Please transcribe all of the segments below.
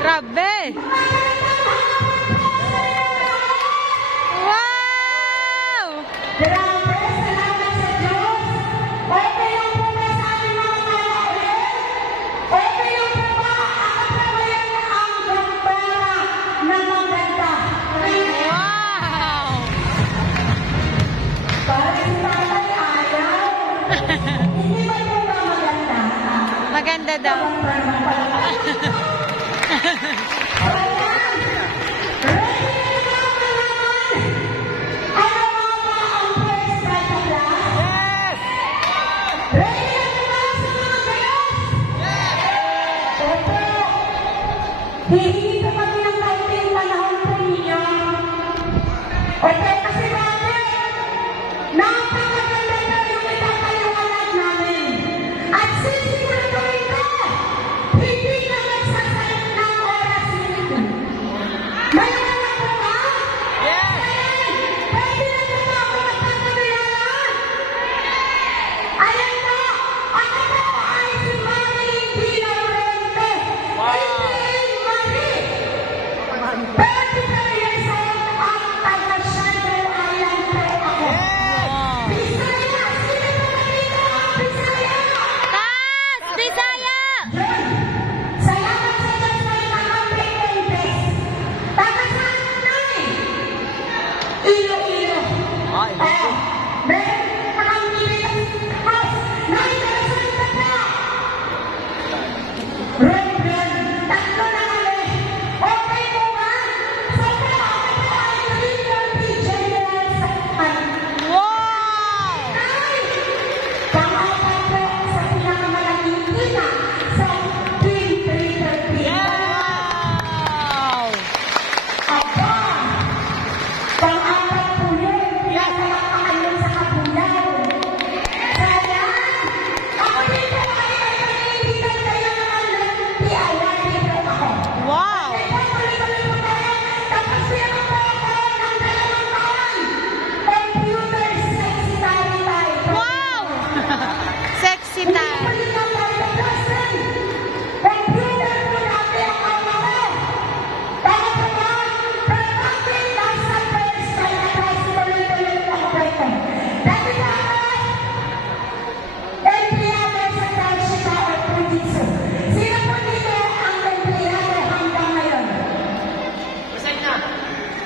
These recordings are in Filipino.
Grabe! Wow! Grabe! Salamat sa Diyos! Okay lang po ba sa aming mga kalaulit? Okay lang po ba ang kapawayan na ang gambara na maganda? Wow! Para si tatay ayaw. Hindi ba po ba maganda? Maganda daw. Hihingi po kami ng kaunting panahon po ninyo. Okay, kasi bakit? Napakaganda po yung itapaliwanag namin. At sisiguraduhin ko, hindi na magsasalit ng oras nito. Mayroon na po ba? Yes! Pwede na po ba ako magpapakilala? Ayan po, ako po ay si Marie Di Laurente.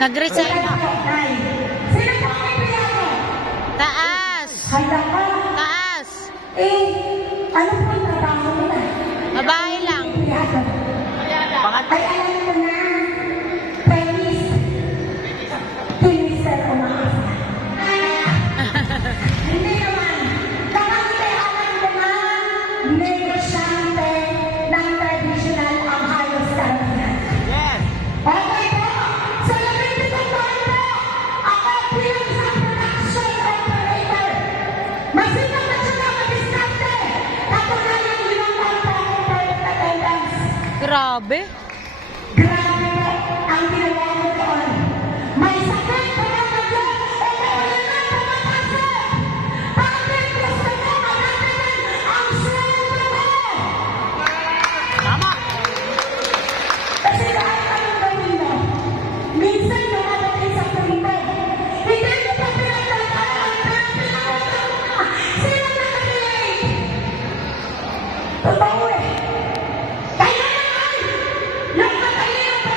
Nag-resign na. Sino po ang empleyado? Taas! Handa ka? Taas! Ano po ang trabaho nila? Babae lang. Empleyado. Ay, alam ko na. Penis. Tinister umaasa. Hindi naman. Kapag alam ko na, negosyante ng traditional ang halos karamihan. Yes! Okay po. Sa labing pitong taon po, ako bilang isang production operator. Masikap na siya na mag-diskarte. Katunayan 5 taon po ako perfect attendance. Grabe! Grabe po ang ginawa ko doon. May sakit po ang nagyo. Umuulan na pumapasok. Bakit gusto mo magagalan ang sweldo ko? Tama! Kasi kahit anong gawin mo, minsan dumadating sa punto. Hindi mo pa pinagdadaan, pero pinakautang mo na. Sino na-relate? Totoo eh. Kaya naman, yung matalino po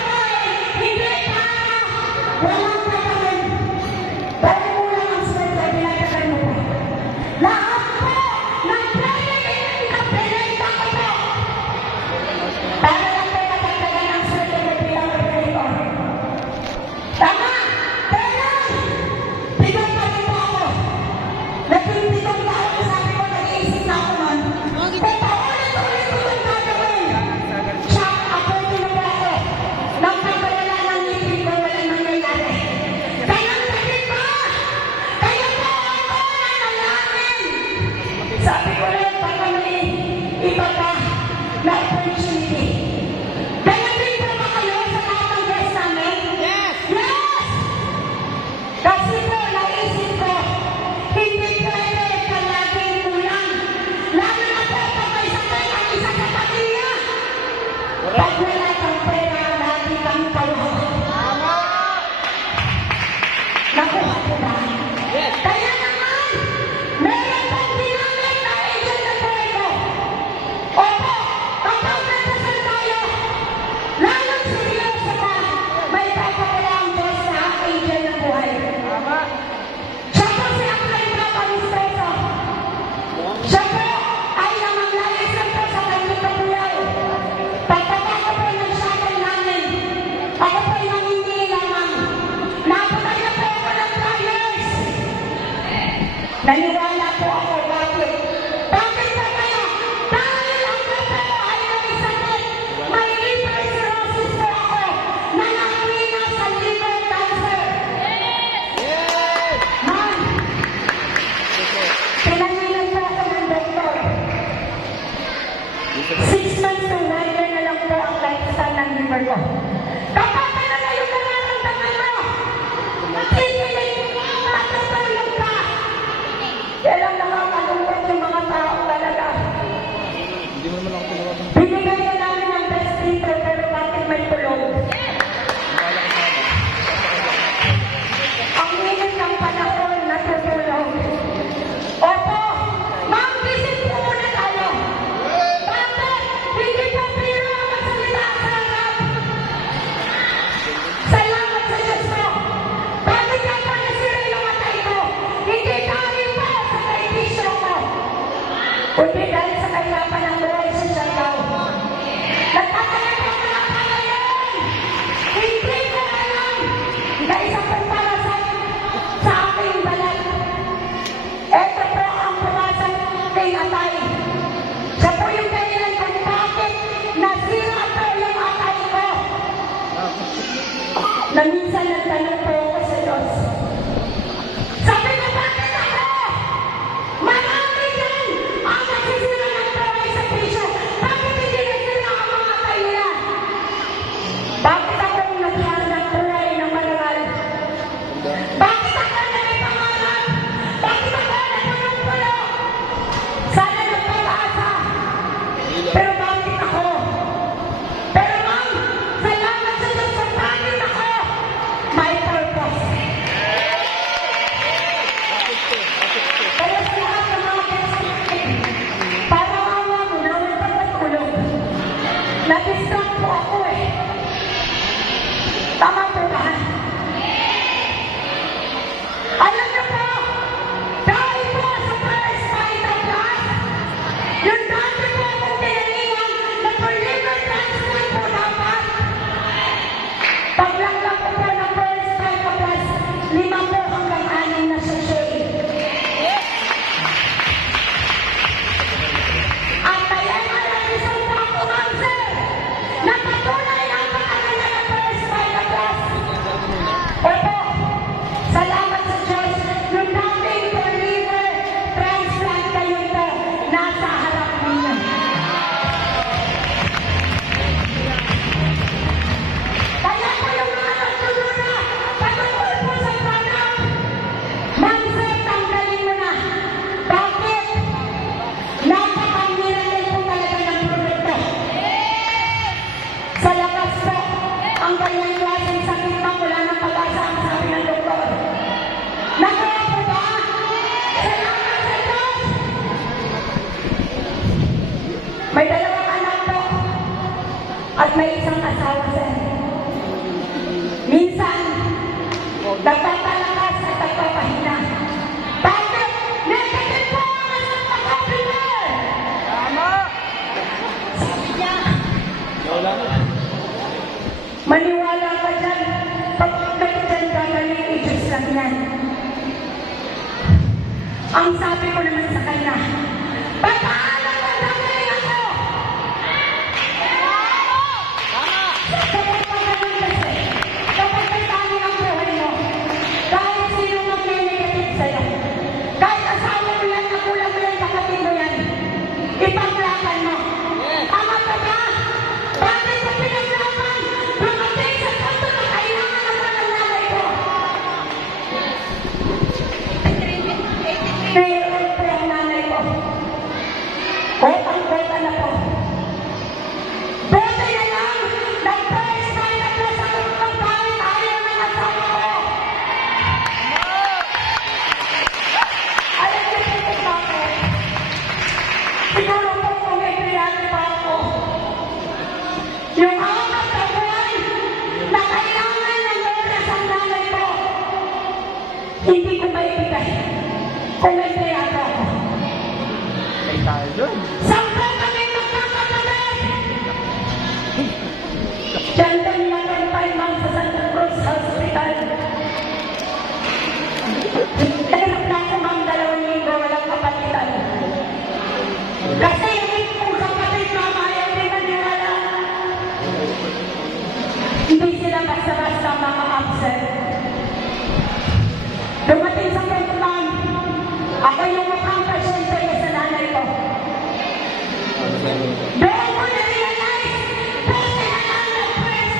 number ko. Kapag ano na yung nararamdaman mo, kinilig, matutulog ka. Yan ang nakakalungkot yung mga tao talaga. Binigay na namin ang best dito, pero bakit may tulog? Ang init ng panahon, natutulog. Opo, ma'am, visit po muna tayo. Bakit? Hindi pa pira ang magsalita sa harap. Salamat sa Diyos mo. Bakit ka pa nasira yung matay ko? Hindi dahil po sa kaibiso ko. Kundi dahil sa kahirapan ng buhay sa Siargao. Nagtatagal ko na pa ngayon. Hindi ko alam na isang pagparasan sa aking balat. Ito po ang pumasok kay atay. Siya po yung dahilan kung bakit nasira po yung atay ko. Na minsan nagtanong po ako sa Diyos. Sabi ko, bakit ako? Marami dyan ang nagsisira ng buhay sa piso. Bakit hindi nasira ang mga atay nila? Bakit ako nagharap ng buhay ng marangal? Bakit ako nagpangarap? Bakit ako nagpunong-puno? Sana nagpapasa. Pero bakit ako? Pero ma'am, salamat sa Diyos sa bakit ako? May purpose. Kaya sa lahat ng mga guests, parang awa mo na may pagkatulog. Na-distract po ako eh. Tama po ba? Alam niyo po, dahil po sa Paris Vital Plus, yung dati po akong tinalingan na for liver transplant po dapat. Paglanglang ko po ng Paris Vital Plus, 5 po hanggang 6 na sachet. At kaya isang po ako, ma'am, sir, na patunay ang pagkakala ng Paris Vital Plus. Opo, salamat sa Diyos, yung dating for liver transplant kayo po, nasa harap ninyo. Kaya po yung mga nagtuluna, patungkol po sa panang, ma'am, sir, tanggalin mo na. Bakit? Napakamiral po talaga ng produkto. Sa labas po, ang kanyang klaseng sakit na wala ng pag-asa ang sabi ng doktor. Nakuha po ba? Salamat sa Diyos! May 2 anak po at may isang asawa, sir. Minsan, nagpapalakas at nagpapahina. Bakit? Negative po ang anak na copyright! Sabi niya, maniwala ka dyan. Pag dyan gagaling, i-Diyos lang yan. Ang sabi ko naman sa kanya, pagkaalam mo gagaling ako! Kapag pagkaroon kasi, kapag may tani ang buhay mo, kahit sino mag-negative sa'yo, kahit asawa mo yan, nakulang mo yan, kapatid mo yan, ipaglaban mo. Tama ba ba? Bakit mo pinaglaban? Dumating sa punto na kailangan naman ng nanay ko. Mayroon po ang nanay ko. Kotang-kota na po. Buti na lang, nag-first time na po sa kutong kahit ayaw ng asawa ko. Alam niyo po kung bakit? Siguro po kung may kliyate pa ako. Yung 4 na buwan na kailangan ng oras ang nanay ko, hindi ko maibigay kung may kliyate ako. May tayo dun. Sampo kami magkakatabi! Diyan kami nag-confine, ma'am, sa Santa Cruz Hospital. Nahirap na ako, ma'am, 2 linggo, walang kapalitan. Kasi yung kong kapatid, ma'am, ayaw din maniwala. Hindi sila basta-basta mga absent. Dumating sa punto, ma'am, ako yung mukhang pasyente niya sa nanay ko. Doon ko na-realize, buti na lang nag-press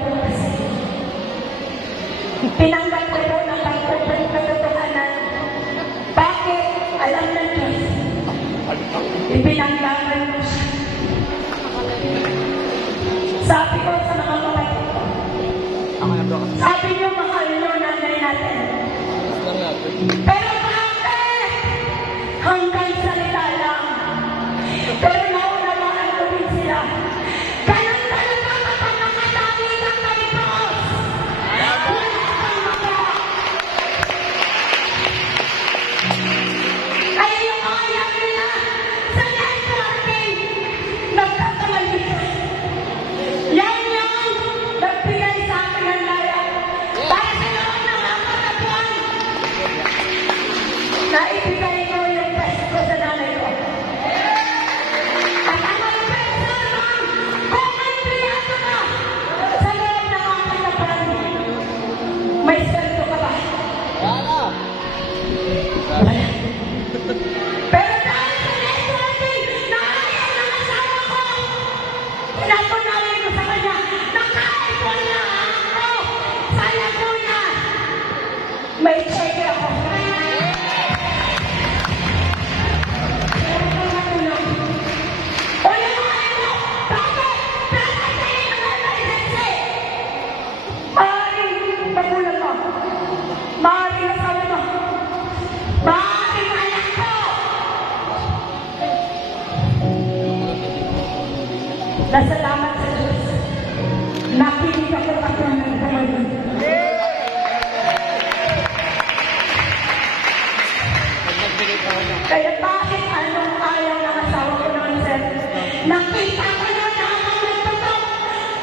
po kasi. Tinanggap ko po ng pagkukulit katotohanan. Bakit? Alam na Diyos. Ipinanggaman mo siya. Sabi ko sa mga kapatid ko, sabi niyo mahal niyo nanay natin. Pero bakit? Hanggang salita lang. Pero naunawaan ko din sila. Ganun talaga kapag nakatali ng Panginoon. Wala kang magawa. Kaya yung mga anak nila sa networking, nagkakamali ka. Yan yung nagbigay sa akin ng laya. Para sa loob ng apat na buwan, naibigay ko yung best ko sa nanay ko. At ang mga best naman, kung empleyado ka sa loob ng apat na buwan, may sweldo ka ba? Wala. Pero dahil sa networking, naayaw ng asawa ko, pinatunayan ko sa kanya, nakaipon na ako sa Laguna. May cheque ako. O yung mga ito, bakit? Tatatayin ang license. Maaaring magulang mo. Maaaring asawa mo. Maaaring anak ko. Nasalamat sa Diyos. Nakinig ako at nagbumaling. Kaya bakit anong ayaw ng asawa ko noon, sir? Nakita ko na habang nagtutok,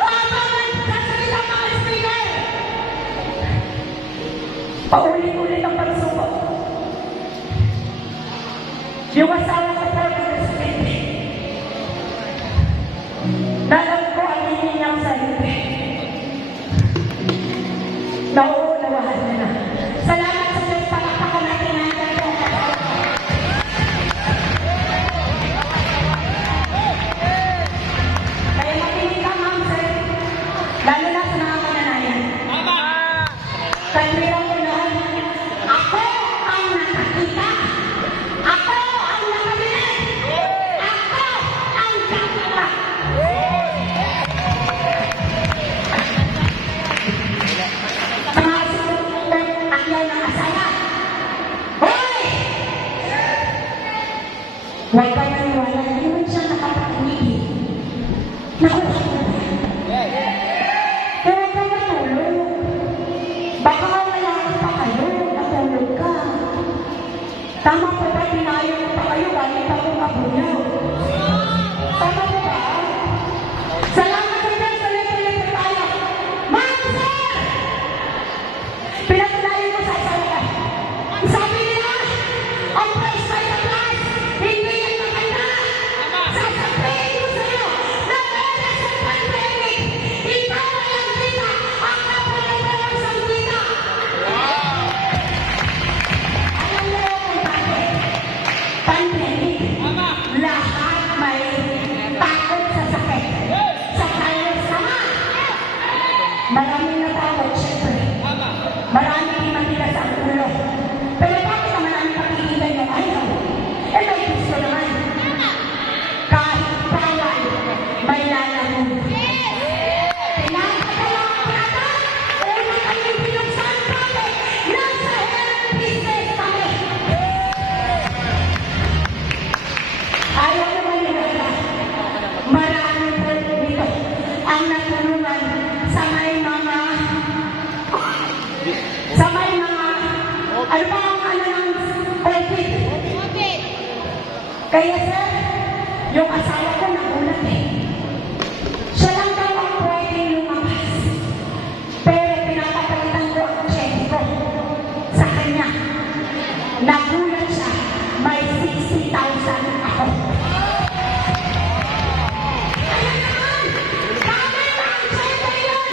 habang nagsasalita mga speaker. Paulit-ulit ang pagsuko. Yung asawa ko po nag-speak. Nalam ko ang hiningang salita. Nauunawahan na na. Salamat sa Diyos, palakpakan natin ang gano'ng kasawa. Kaya makinig ka, ma'am, sir. Lalo na sa mga mananayan. Kandilang ko noon, ako ang nakakita. Ako ang nakabilis. Ako ang kakita. Mga susunod akyaw ng asawa. Hoy! Huwag ka maniwala, hindi mo siya nakapag-uwi. Nakuha ko na. Kaya huwag ka matulog. Baka wala ka pa kayo, natulog ka. Tama po ba, pinayo ko pa kayo, galing pa kong kabuyaw. Tama po ba? Salamat sa Diyos, tuloy-tuloy po tayo. Ma'am, sir! Pinatunayan ko sa asawa ko. Sabi nila, ang price by the glass, hindi yan maganda. Sasabihin ko sa'yo, na meron sa pandemic, ikaw ay ang kita, ang kapulong sa kita. Alam mo kung bakit? Pandemic. Lahat may takot sa sakit. Sa tayo sama. Maraming natakot, syempre. Maraming imatigas ang ulo. Pero bakit naman namin pakikilan yung ayaw? Eh, may gusto naman. Kahit bawal, may lalamog. Pinakadala ang plata. Una kami binuksan kami. Nasa health business kami. Ayaw naman nila. Marami po dito ang natulungan sa may mga ano ba ang ano ng COVID? Kaya sir, yung asawa ko nagulat eh. Siya lang daw ang pwedeng lumabas. Pero pinapapalitan ko ang check ko sa kanya. Nagulat siya, may 60,000 ako. Kaya naman, tama na ang check ko yun.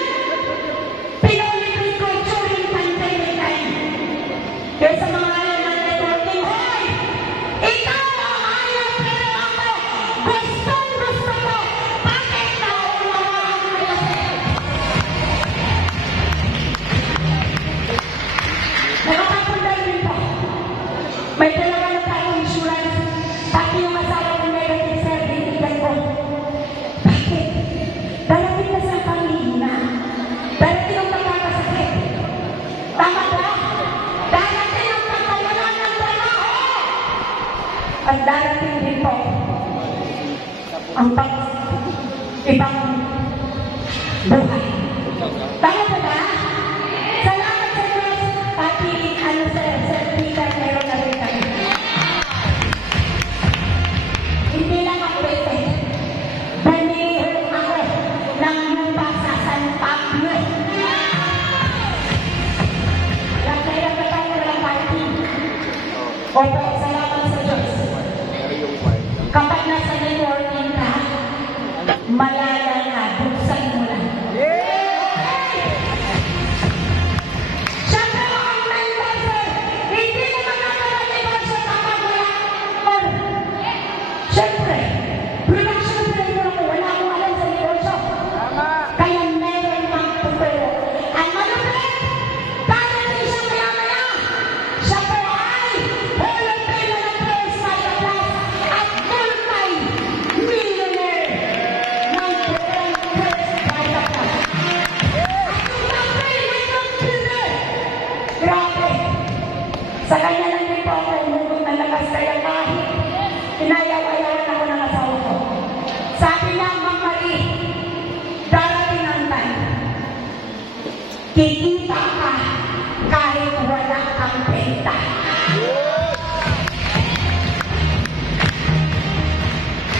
Pinulit ko during pandemic time. Kaya sa mga ayaw ng networking, hoy! Ikaw ang ayaw, pero ako gustong-gusto ko Tama ba ba? Salamat sa Diyos. Pati, Sir Peter, meron na rin kami. Hindi lang ako ito. Bumili ako ng lupa sa San Pablo. Kaya ba tayo ng party? Opo, salamat sa Diyos. Kapag nasa networking ka, malala na, buksan mo na. Siyempre ang member, sir, hindi mo magkakaroon-negosyo kapag wala or, siyempre, production director ako, wala akong alam sa negosyo. Kaya meron kang tuturo. Ang malupit, darating siya maya-maya. Siya po ay Hall of Fame ng First Fighter Class at multi-millionaire ng First Fighter Class. At yung computer, grabe. Sa kanya lang din po ako umugot ng lakas kaya kahit inayaw-ayawan ako ng asawa ko. Sabi niya, Ma'am Marie, darating ang time. Kikita ka kahit wala kang benta.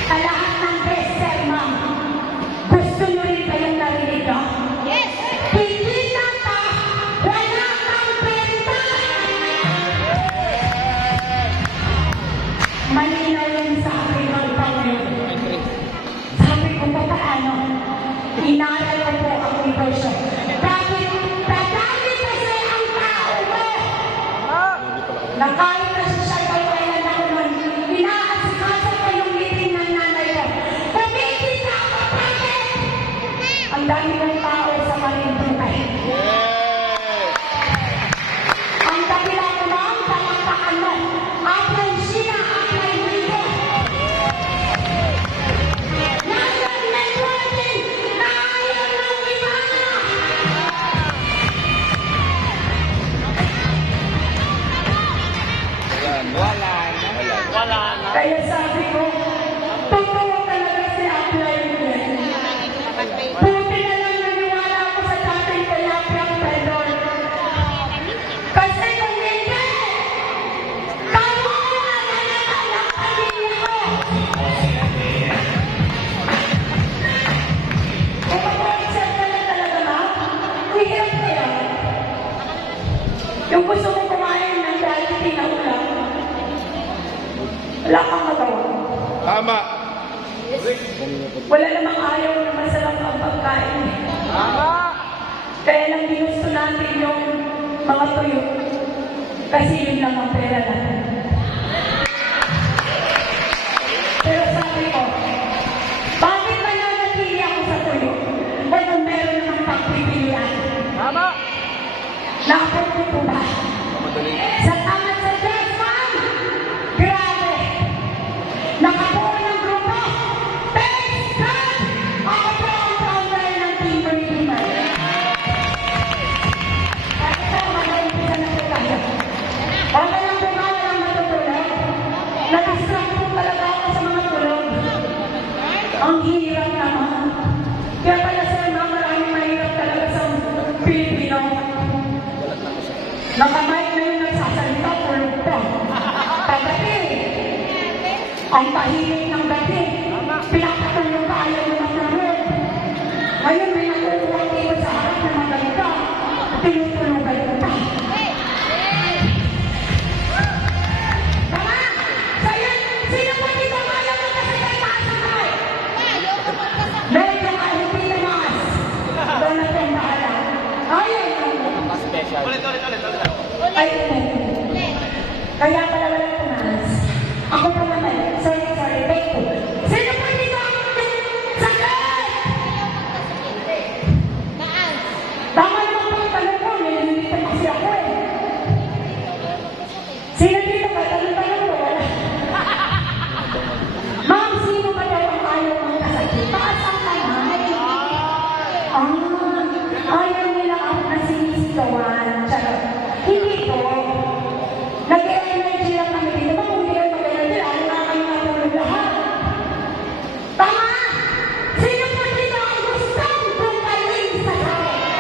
Sa lahat ng best-sell, ma'am, gusto nyo rin ba yung narinig nyo? Yes! Kikita ka, wala kang benta! Malinaw yun sa akin ng Panginoon. Sabi ko pa paano, inaral ko po ang negosyo. Dahil dadali kasi ang tao mo. Na kahit na siya kailan ako nun, inaasikaso ko yung meeting ng nanay ko. Kumikita ako bakit? Ang dami ng tao sa Marinduque. Ang kabila ko lang, palakpakan mo. Apply Sheena, apply Rico. Ngayon networking, na ayaw ng iba. Wala na. Kaya sabi ko, totoo talaga si apply Rico. Buti na lang naniwala ako sa dating tilapiyang vendor. Kasi kung hindi, kawawa na naman ang pamilya ko. Kung mag-accept ka na talaga, ma'am, ihirap ko yan. Yung gusto ko kumain ng reality na ulam, wala kang magawa. Tama. Wala namang ayaw na masarap ang pagkain. Kaya lang ginusto natin yung mga tuyo. Kasi yun lang ang pera natin. Pero sabi ko, bakit mananatili ako sa tuyo? O kung meron namang pagpipilian? Nakapagod po ba? Sa tamat sa Diyos, ma'am! Grabe! Nakabuo ng grupo! Thanks God! Ako po ang founder ng Team Redeemer. At ito, mag-umpisa na po tayo. Okay lang po ba walang matutulog? Na-distract po talaga ako sa mga tulog. Ang hirap naman. Kaya pala sir, ma'am, maraming mahirap talaga sa Pilipino. Nakamay na yung nagsasalita, tulog pa. Paggabi, ang tahimik ng gabi, pinapatulog ka, ayaw mo matulog. Ngayon may nakukuha dito sa harap na maganda, tinutulugan ko pa. Tama! Sa'yo, sino po dito ayaw mo kasi may taas na tayo? Medyo hindi naman. Doon na itong bahala. Ayaw mo. Ulit. Ay, kaya pala walang tumalas. Ako pa naman. Sorry, take two. Sino pa dito? Sakit! Tama naman po yung tanong ko. Nililitan kasi ako eh. Sino dito ka? Tanong ko. Wala. Ma'am, sino ba daw ang ayaw ng kasakit? Taas ang kamay. Ayaw nila ako na sinisigawan. Charot. Hindi po. Nag-energy lang kami dito. Bakit hindi kayo mag-energy? Ano na kayo natulog lahat? Tama! Sino po dito ang gustong bumaling sa sakit?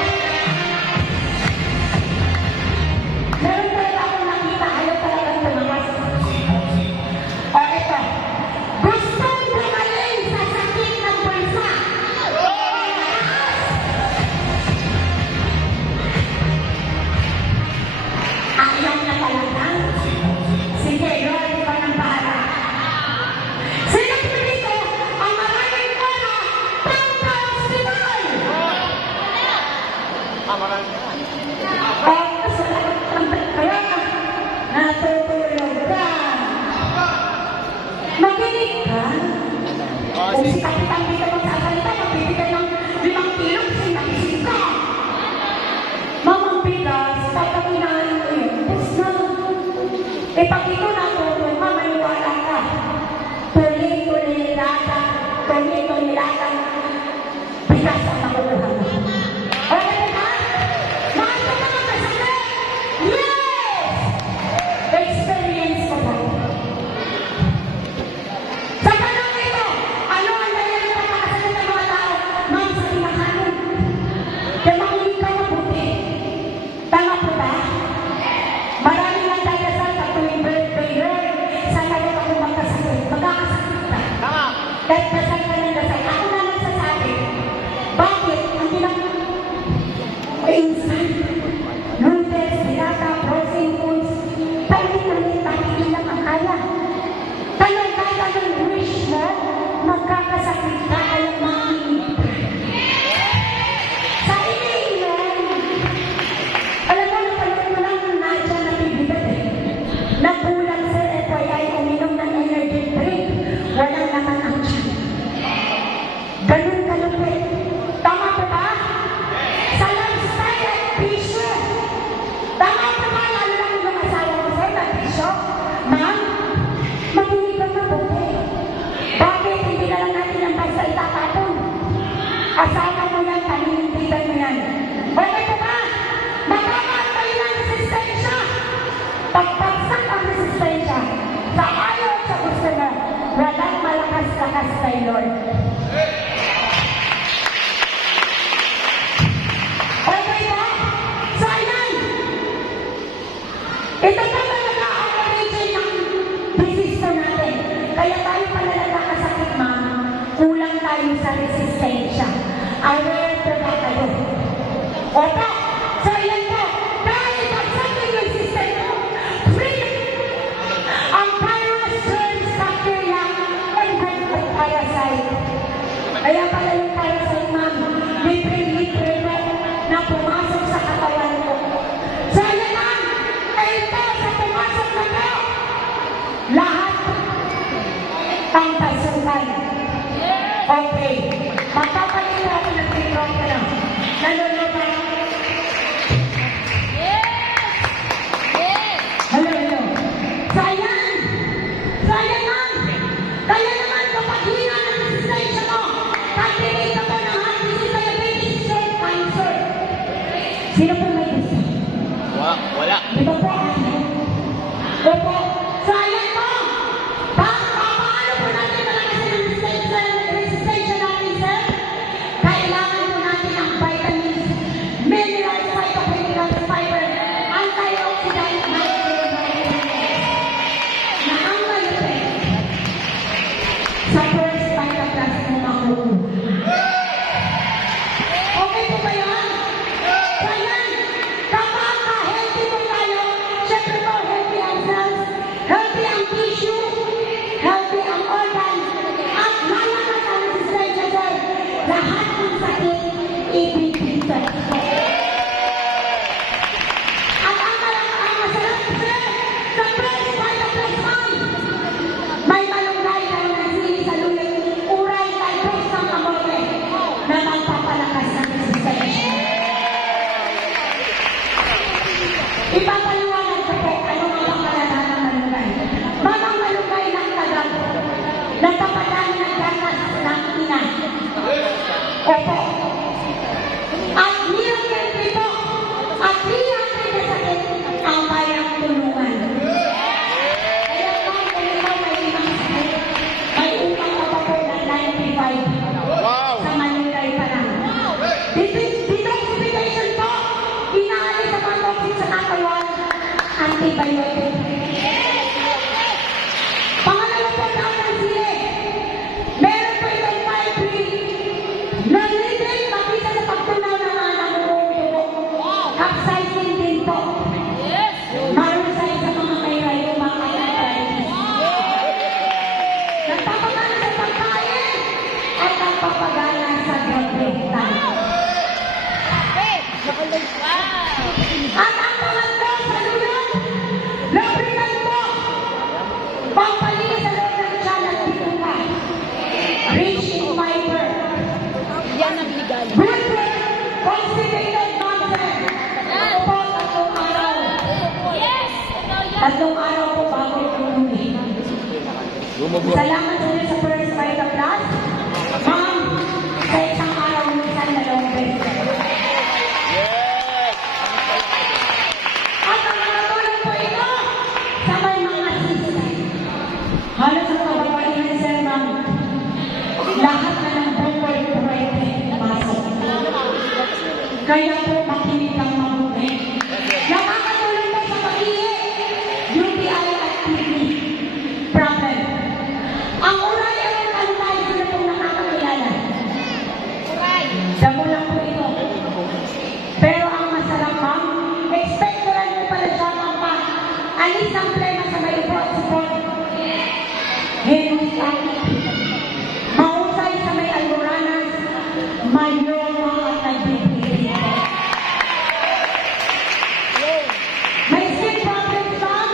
Kaya natutulog ka. Makinig ka. Kung si Kapitan dito magsasalita, magbibigay ng 5 kilo kasi nagising ka. Mamang bigas, tatawinahin mo yun. Tapos na. Eh pag ito natutulog ka, maniwala ka. Tuloy-tulilata. Tuloy-tulilata. Bigas ang nakukuha mo. Okay ba? Nakita ka ng kasakit? Yes! Experience ko ba? Sa tanong ito, ano ang dahilan ng pagkakasakit ng mga tao? Ma'am, sa tinakanan. Kaya makinig ka mabuti. Tama po ba? Maraming nagdadasal sa tuwing birthday girl. Sana rin ako magkasakit. Magkakasakit ka. Tama. Kahit dasal ka ng dasal. Ako na nagsasabi. Bakit? Ang ginagawa instant noodles, pirata, frozen foods, palit-palit, bakit yun lang ang kaya? Tanong kahit anong wish mo, magkakasakit ka, ayaw makinig ka. Sa iniinom, alam mo, napanood mo lang ng Nadia na bibigat eh. Nagulat sa FYI, uminom ng energy drink, walang naman ang tiyan. Ganun kalupit. Tama po ba? Sa lifestyle at bisyo. Tama po ba? Lalo lang yung asawa ko sa'yo na bisyo? Ma'am, makinig ka mabuti. Bakit hindi na lang natin ang basta itatapon? Asawa mo yan, paninindigan mo yan. Okay po ba? Makakantay ng resistensya. Pagpagsak ang resistensya. Sa ayaw at sa gusto mo, walang malakas-lakas kay Lord. Okay ba? So, ayan. Ito pa talaga ang origin ng disease natin. Kaya tayo pala nagkakasakit, ma'am. Kulang tayo sa resistensya. Aware po ba kayo? Opo. So, ayan po. Dahil pagsakin yung system mo, free ang virus, germs, bacteria, and good parasite. Kaya pala yung parasite, ma'am, libre-libre mo na pumasok sa katawan mo. So, ayan lang. Ito, sa pumasok na po, lahat ang pasukan. Okay. Magpapalit po ako ng microphone. Nalulog ba? Hello, hello. So, ayan. So, ayan lang. Kaya naman kapag hina ng resistensya mo, pag-ibig ka po ng heart disease, diabetes, stroke, cancer. Sino po may gusto? Wala. Di ba po? Opo. So, ayan po. Paano po natin malakasin ang resistensya natin, sir? Kailangan po natin ang vitamins, minerals, phytochemicals, fiber, antioxidant, micronutrients na ang malupit sa first vitaplus mo makukuha. Okay po ba yan? So, ayan. Kapag healthy po tayo, syempre po, healthy ang cells, healthy ang tissue, healthy ang organs, at lalakas ang resistensya, sir. Lahat ng sakit, ibibigay. At ang masarap, sir, sa first vitaplus man, may malunggay na ng sili sa lulit, uray, talbos ng kamote, na magpapalakas ng resistensya. Ipapaliwanag ko po ano ang pangkalala ng malunggay. Mamang malunggay ng tagang nagpapadami ng gatas ng ina. Opo. At niyang po at niyang na sakit ang bayang tulungan. Kaya kung ikaw may limang sakit, may upang ka pa po ng 95 Wow. sa malunggay pa lang. Detoxification po, inaalis ang mga toxin sa katawan, antibiotic. Pangalawa po ang sili. Meron po itong fibrine na hindi makita sa pagtunaw ng mga namumuo. Capsaicin din po. Marusay sa mga may rayuma at arthritis. Nagpapagana sa pagkain at nagpapagana sa drug. Tumubo. Salamat sa inyo sa First Vita Plus. Ma'am, sa isang araw minsan na beses. Yes! At ang nakatulong po ito sa may mga system. Halos sa kababaihan, sir, ma'am. Lahat na ng bukol pwede pasok. Kaya po makinig ang mabuti. Nakakatulong po sa pag-ihi, UTI at TB problem. Ang oral and alkali, sino pong nakakakilala? Damo lang po ito. Pero ang masarap, ma'am, expectoran mo pala siya, ma'am, pa. Alis ang plema sa may support. Hemostatic. Mahusay sa may almoranas, myoma at nagbibitin. May skin problems, ma'am,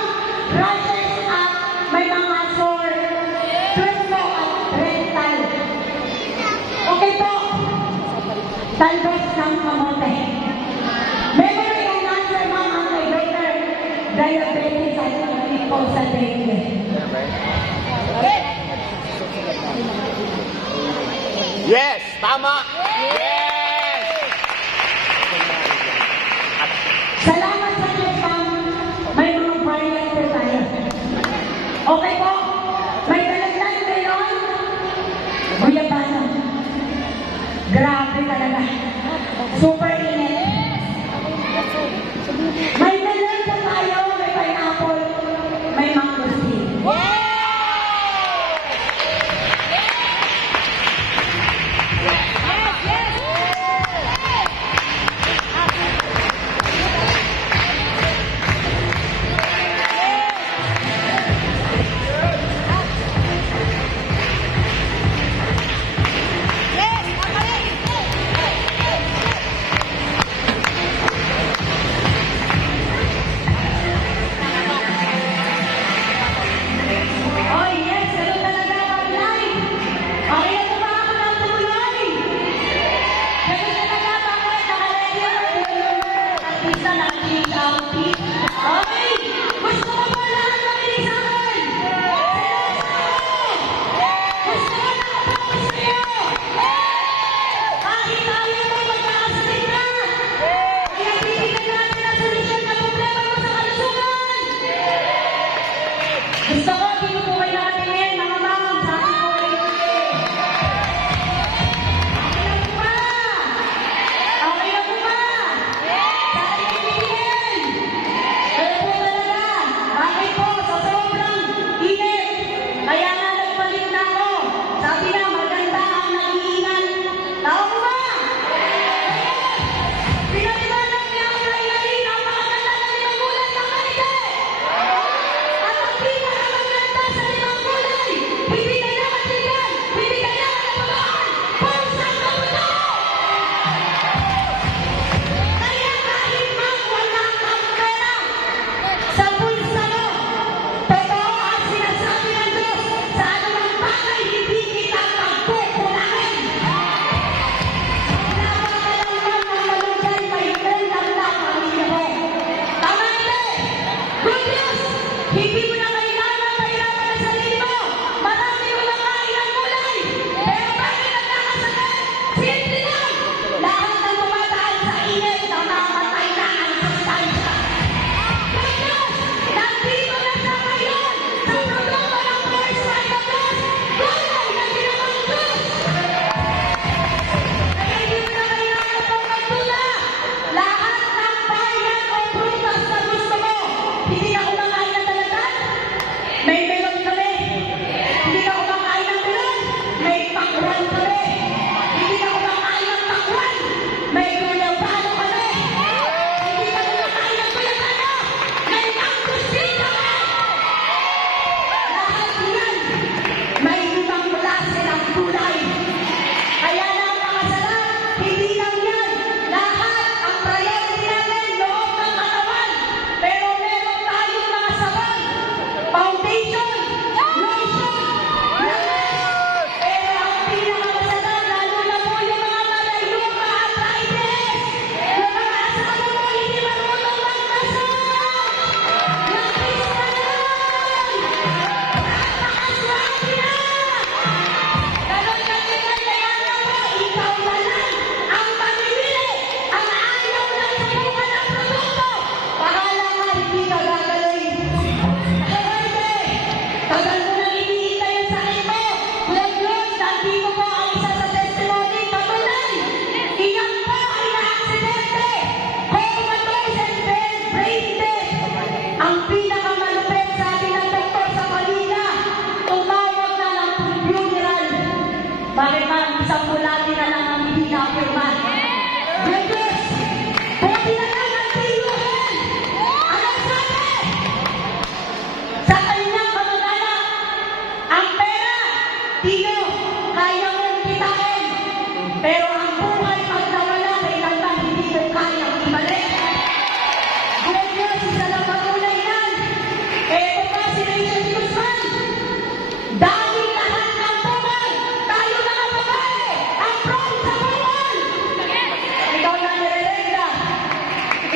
rashes at may mga sore, turno at rectal. Okay po. Talbos ng kamote. Memory and answer, ma'am, ang kay Dr. Diabetes at po sa dengue. Yes! Tama! Yes! Salamat sa Diyos, ma'am. May mga variant po tayo. Okay po? May dalagdag ngayon? Guyabano. Grabe talaga. Super init. May melon po tayo, may pineapple, may mangosteen. Oh yes, ganun talaga pag-live. Okay na ito ba ako ng tuloy? Ganun talaga bakit nakalagay ang artista ng Child Team. Okay, gusto ko ba lahat makinig sa akin? Gusto ko na kapag sa'yo. Kahit tayo mo magkakasalit na. Kaya bibigyan natin ang solusyon na problema mo sa kalusugan. Gusto ko, dito po kayo nakatingin, mga ma'am, sa akin po kayo. Okay na po ba? Okay na po ba? Sa akin bibigyan.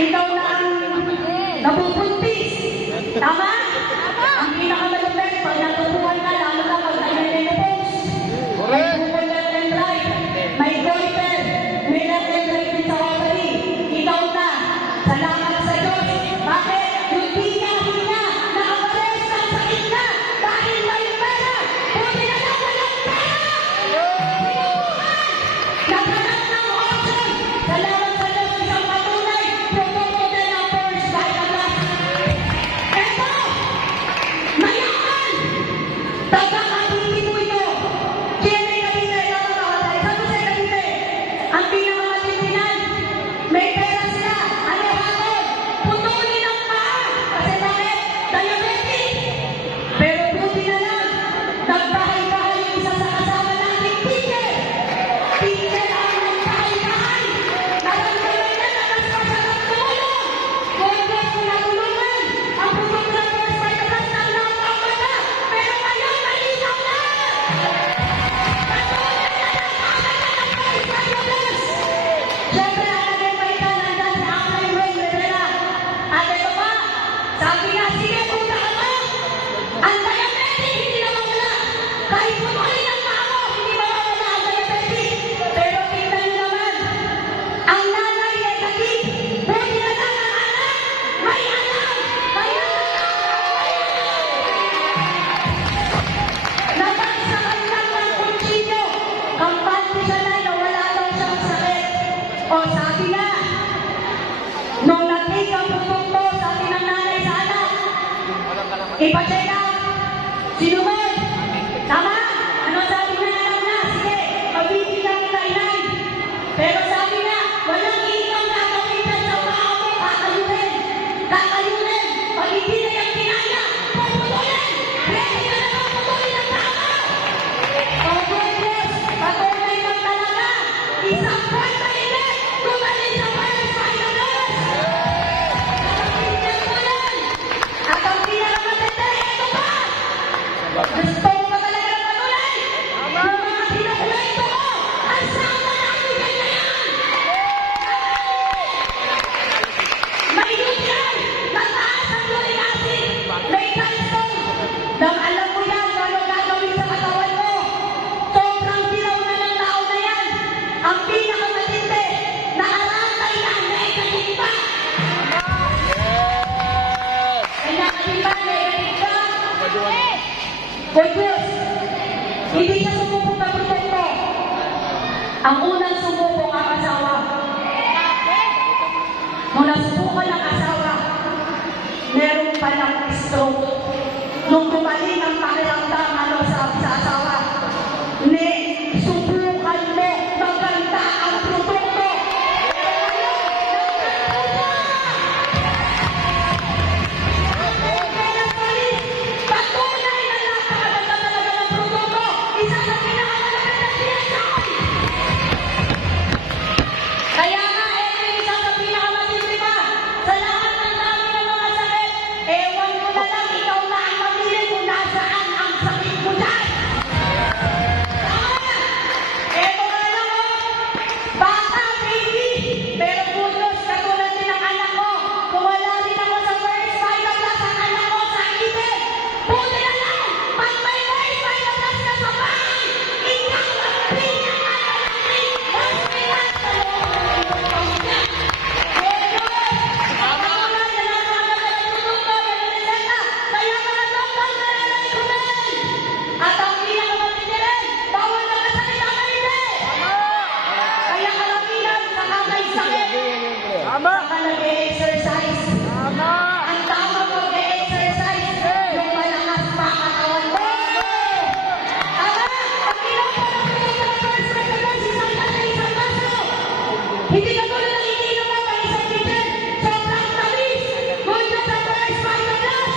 ikaw na ang nabubuntis. Tama? Ang pinakamalupit, pag natutuhan ka, lalo na pag nag-menopause. May bukol left and right, may goiter, may left and right din sa ovary. Ikaw na, salamat sa Diyos. Bakit? Yung hinga, nakapares ng sakit na, dahil may pera. Buti na lang walang pera. Naghanap ng option. Salamat sa Diyos, isang patunay. Produkto din ang First Vitaplus. Eto, mayaman. Taga-Cavite po ito. GMA Cavite, nakakawalay. Sa Jose Cavite, ang pinakamatitinan. May pera sila. Ano hapon? Putulin ang paa. Kasi bakit? Diabetic. Pero buti na lang, nagbahay-bahay yung isa sa kasama nating teacher. Teacher ang nagbahay-bahay. Naramdaman niya na mas masarap tumulong. Kung Diyos ko natulungan, ang produkto ng First Vitaplus na napamata. Pero ngayon, malinaw na! Siyempre, ang naging baitan nandyan si Uncle Ray Rivera. At ito pa, sabi na, sige, punta ka mo. Ang diabetic, hindi na mawala. Kahit putulin ang paa mo, hindi mawawala ang diabetic. Pero tingnan niyo naman, ang nanay ay sakit. Buti na lang ang anak. May anak! May anak! Nabagsakan lang ng kutsilyo. Kampante siya na wala daw siyang sakit. O sabi nga, nung nag-take ang produkto, sabi ng nanay sa anak, ipa-check up. Sinunod. Tama? Ano sabi ng anak na? Sige, pabibig lang kita inay. Pero sabi nga, walang income na kapitan sa paa mo, kakayunin. Kakayunin. Pag hindi na yung kinaya, puputulin. Ready ka na ba putulin ang paa mo? O goodness, patunay lang talaga. Isang buwan na hindi, gumaling sa First Vitaplus. Nakatingnan mo yan. At ang pinakamatindi, ito pa. Gusto mo ba talaga ng patunay? Yung mga kinukwento ko, asawa natin yan na yan. May nutrient, mataas ang uric acid, may calcium. Nang alam mo yan, ano gagawin sa katawan mo? Sobrang dilaw na ng tao na yan. Ang pinakamatindi, nakaratay na negative pa. Kaya katiba, negative pa. Good news, hindi siya sumubok ng produkto. Ang unang sumubok ang asawa. Nung nasubukan ng asawa, meron palang stroke. Nung gumaling ang pakiramdam sa asawa, subukan mo maganda ang produkto. Patunay na napakaganda talaga ng produkto. Isa sa pinakamalapit na siyasyon. Kaya nga, isa sa pinakamatindi pa. Sa lahat ng dami ng mga sakit, ewan ko na lang, ikaw na ang mamili kung nasaan ang sakit mo dyan. Tama na. Eto nga lang o. Bata, baby. Pero putos, katulad din ang anak ko. Kung wala rin ako sa First Vitaplus, ang anak ko sa ibig. Buti na lang, pag may First Vitaplus ka sa bahay, ikaw ang pinakamalaking hospital sa loob ng iyong pamilya. Putos, katulad na napakaganda ng produkto, yan ang reseta. Kaya mga doktor na recommend. At ang pinakamatindi rin, bawal na masakit ang hindi. Kaya karamihan, nakakay sakit. Saka nag-e-exercise. Ang tama mag-e-exercise, yung malakas pa katawan mo. Tama? Pag kinuha ng produkto ng First Vitaplus, isang baso. Hindi ka tulad ng ininom mo pa isang kitchen. Sobrang tamis. Good na sa First Vitaplus.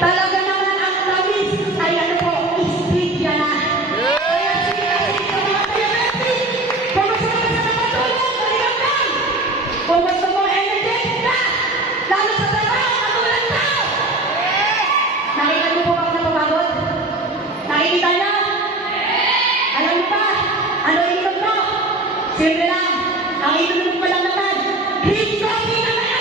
Talaga naman ang tamis ay ano po, stevia na. Kaya sige sa mga diabetic. Kung gusto mo sa napatulog, balikan lang. Kung gusto mo energetic ka, lalo sa trabaho, katulad ka. Nakita niyo po ba ako napapagod? Nakikita niyo? Alam niyo ba? Ano inom mo? Simple lang. Ang inom mo lang naman, green coffee na kaya.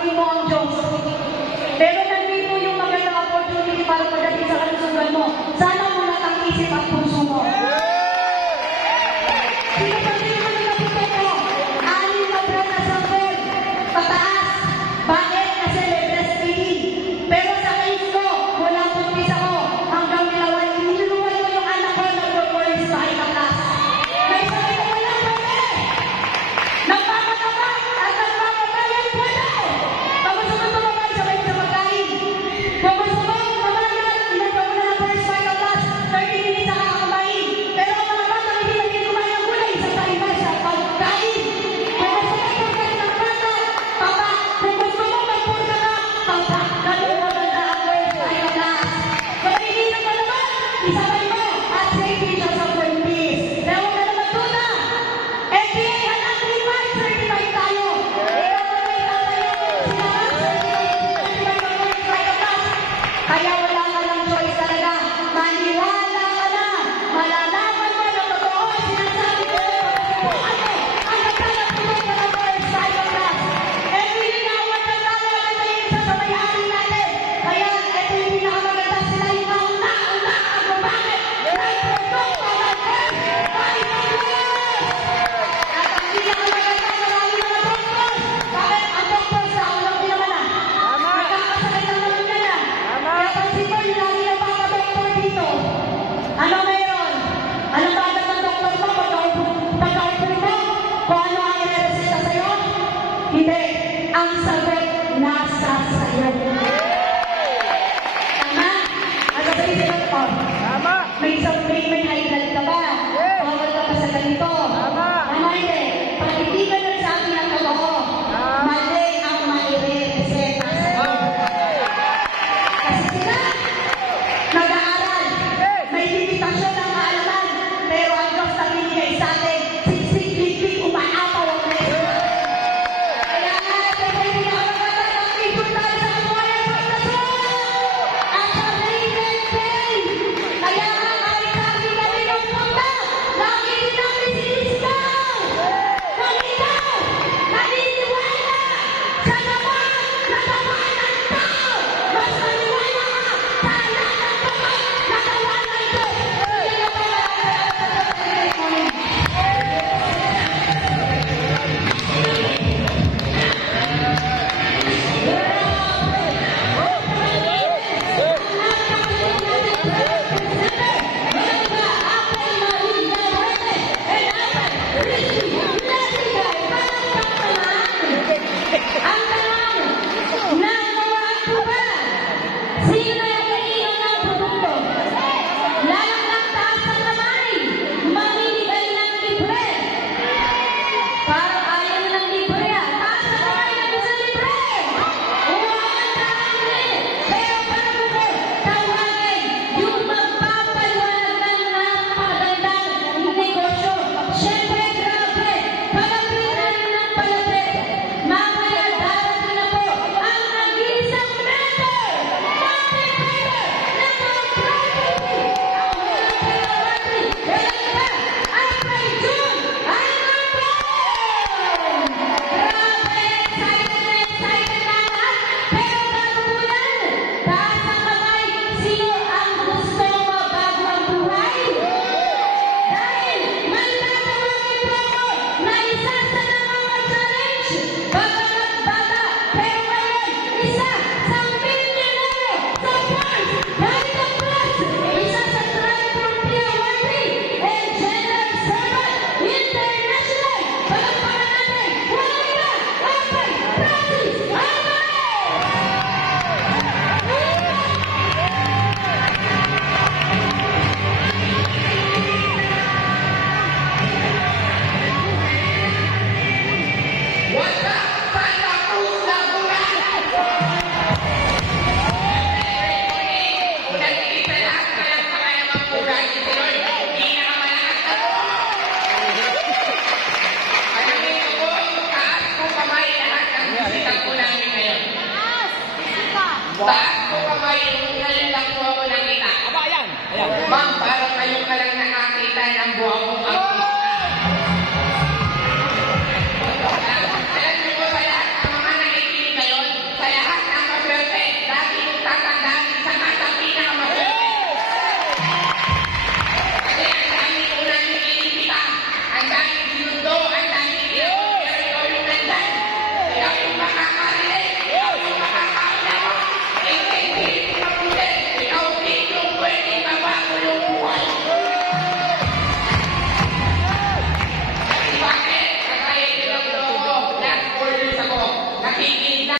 papuri mo ang Diyos. Pero nandito yung magandang opportunity para pagdating sa kalusugan mo. Sana mula ang isip at puso mo. Sino pa sino man yung naputok mo? Anin na brand na sample. Pataas. Bakit? Kasi may breastfeeding. Pero sa case ko, walang buntis ako. Hanggang nilawan, iniluluwan ko yung anak ko ng workers sa itaklas. May sabi ko wala pwede. Nagpamataba at nagpapatayan pwede. Pag gusto mo tumabay, sabay sa pagkain. Kung gusto mo, mamalag, inagawa mo na ng first vital class, 30 minutes na kakakabain. Pero ang mga bata, hindi na din kumain ng gulay sa paiba sa pagkain. Kung gusto mo pagkain ng bata, papa. Kung gusto mo magpurga ka, papa. Ganun maganda ang first vital class. Kung hindi na ka naman, isabay mo at safety siya sa buntis. Kaya huwag ka na magduda. FDA at Agri-Mark certified tayo. Kaya wala ka ng choice talaga. Maniwala ka na. Malalaman mo na totoo ang sinasabi ko. Ang nagkakaputok ka ng first vital class. Every linawat na lalawin na yung isa sa may-ari natin. Kaya ito yung pinakamaganda sila yung mauna-una ang gumamit ng produkto ng first vital class. At ang pinakamaganda marami mga doctors. Bakit ang doctors sa ulang pinamalan? Nagkakasakit ang mga na. Kaya pansin ko yung lagi na doktor dito. Ano meron? Anong bagay ng doktor mo? Pagka-upo mo? Kung ano ang i-reseta sa'yo? Hindi. Ang sagot nasa sa'yo. Tama? Ano sa isip ko? May high blood ka ba? Bawal ka pa sa ganito. Tama hindi. Pag hindi ka nagsabi ng totoo, mali ang mai-reseta sa'yo. Kasi sila, nag-aaral, may limitasyon ng kaalaman, pero ang Diyos na binigay sa atin, siksik-liklik, umaapaw ang leso. Kaya nga, ito ay pinakamaganda ng picture tayo sa kabuhayan sa istasyon. At sa rated day. Kaya nga, kahit sabi kami ng punta, lagi din namin sinisigaw. Kung ikaw, naniniwala sa laman na gawa ng tao, mas maniwala ka sa lahat ng gawa na gawa ng Diyos. Hindi ka ba ang tanong, nagawa ko ba? Sino na yung kainom ng produkto? Lalang ng taas ng kamay, mamimigay ng libre. Parang ayaw na ng libre taas ng kamay na gusto libre. Uwangan na kami. Pero paano ko tawagin yung magpapaliwanag ng napakagandang negosyo? Siyempre, grabe. Palapit na rin ng palapit. Mamaya darating na po ang nag-iisang member. Martin Taylor, Network Property. Ang unang pinawati. Kailan ba? Ay, kay June. Ay, Martin! Grabe, excited na lahat. Pero bago po yan, taas ang kamay. Sino ang gusto mabago ang buhay? Dahil may tatawagin po ako na isa sa nakaka-challenge. Bagamat bata, pero ngayon, isa sa milyonaryo sa First Vital Class. Isa sa Tri-Property Awardee and General Servant International. Palakpakan natin, walang iba, Apay Francis Taas